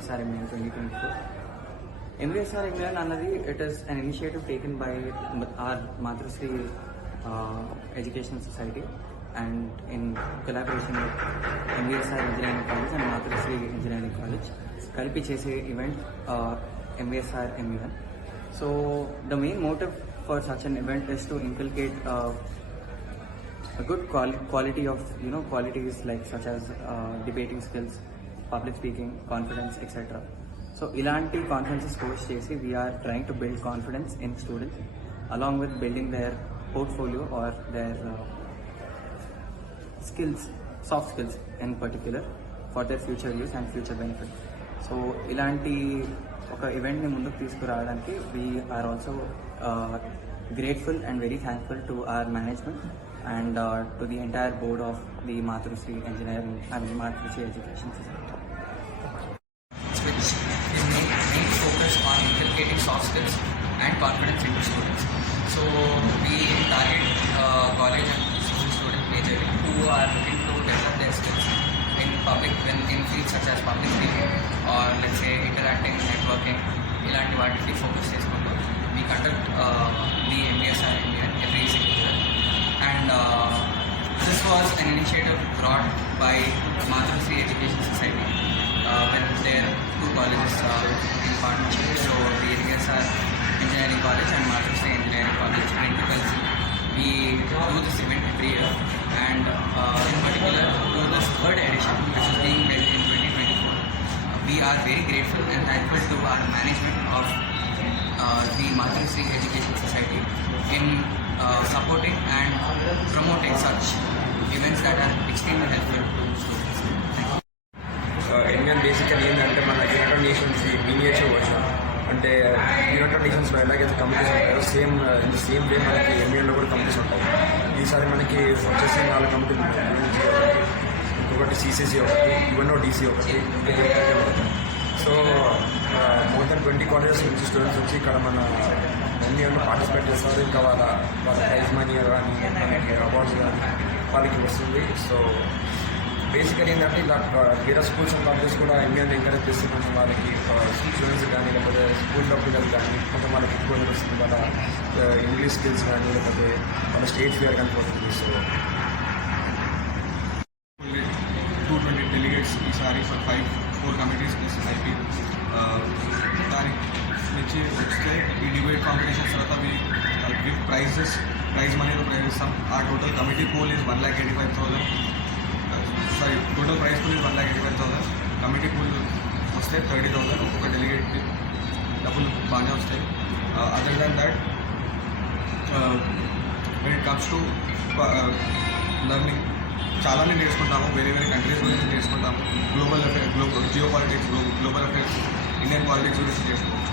MVSRMN 2024. MVSRMN అన్నది it is an initiative taken by our Mathrusri Educational Society and in collaboration with MVSR Engineering College and Mathrusri Engineering College. కలిపి చేసే event MVSRMN. So the main motive for such an event is to inculcate a good quality of qualities like such as debating skills, public speaking, confidence, etc. So ilanti conferences host chesi we are trying to build confidence in students along with building their portfolio or their skills, soft skills in particular, for their future use and future benefit. So ilanti oka event ni munduku తీసుకురావడానికి we are also grateful and very thankful to our management and to the entire board of the Mathrusri Mathrusri Education Society, which is mainly focused on inculcating soft skills and confidence into students. So we target college and students majorly who are looking to develop their skills in fields such as public speaking or let's say interacting, networking, ilanti vaatiki focus chestundu we conduct the MVSRMN every single year. And this was an initiative brought by Mathrusri Education Society with their two colleges in partnership. So the MVSR Engineering College and Mathrusri Engineering College, and in we do this event every year, and in particular to this third edition which is being held in 2024. We are very grateful and thankful to our management of the Mathrusri Education Society in supporting and promoting such events that are extremely helpful to students. Thank you. Indian బేసికల్ ఏంటంటే మన United nations miniature version. అంటే యునైటెడ్ నేషన్స్లో ఎలాగైతే కమిటీస్ ఉంటాయో same way మనకి ఎంబీఎన్లో కూడా కమిటీస్ ఉంటాయి. ఈసారి మనకి వచ్చేసి 4 కమిటీలు ఉంటాయి. ఇంకొకటి CCC ఒకటి, UNODC ఒకటి, ఒకటి. సో మోర్ దెన్ 20 కాలేజెస్ నుంచి స్టూడెంట్స్ వచ్చి ఇక్కడ మన ఎంబీఎన్లో పార్టిసిపేట్ చేస్తారు. ఇంకా వాళ్ళ ప్రైజ్ మనీ కానీ మనకి అవార్డ్స్ కానీ వాళ్ళకి వస్తుంది. సో బేసికలీ ఏంటంటే ఇలా వేరే స్కూల్స్ అండ్ కాలేజెస్ కూడా ఎంబీఎన్ ఎంకరేజ్ చేసి కొంచెం వాళ్ళకి స్టూడెంట్స్ కానీ లేకపోతే స్కూల్లో పిల్లలు కానీ కొంచెం వాళ్ళకి ఎక్కువ వస్తుంది. వాళ్ళ ఇంగ్లీష్ స్కిల్స్ కానీ లేకపోతే వాళ్ళ స్టేజ్ ఫియర్ కానీ పోతుంది. సో 220 delegates ఈసారి ఫర్ 4 కమిటీస్ ప్లస్ IP. దానికి నుంచి వస్తే ఈ డిబేట్ కాంపిటీషన్స్ తర్వాత విత్ ప్రైజ్ మనీలో ప్రైజ్ ఇస్తాం. ఆ total committee pool is 1,85,000. Total prize pool is 1,85,000. Committee pool వస్తే 30,000. ఒక్కొక్క డెలిగేట్కి డబ్బులు బాగానే వస్తాయి. Other than that when it comes to learning చాలానే నేర్చుకుంటాము. వేరే కంట్రీస్ గురించి నేర్చుకుంటాము. Geopolitics, global affairs, Indian politics గురించి నేర్చుకోవచ్చు.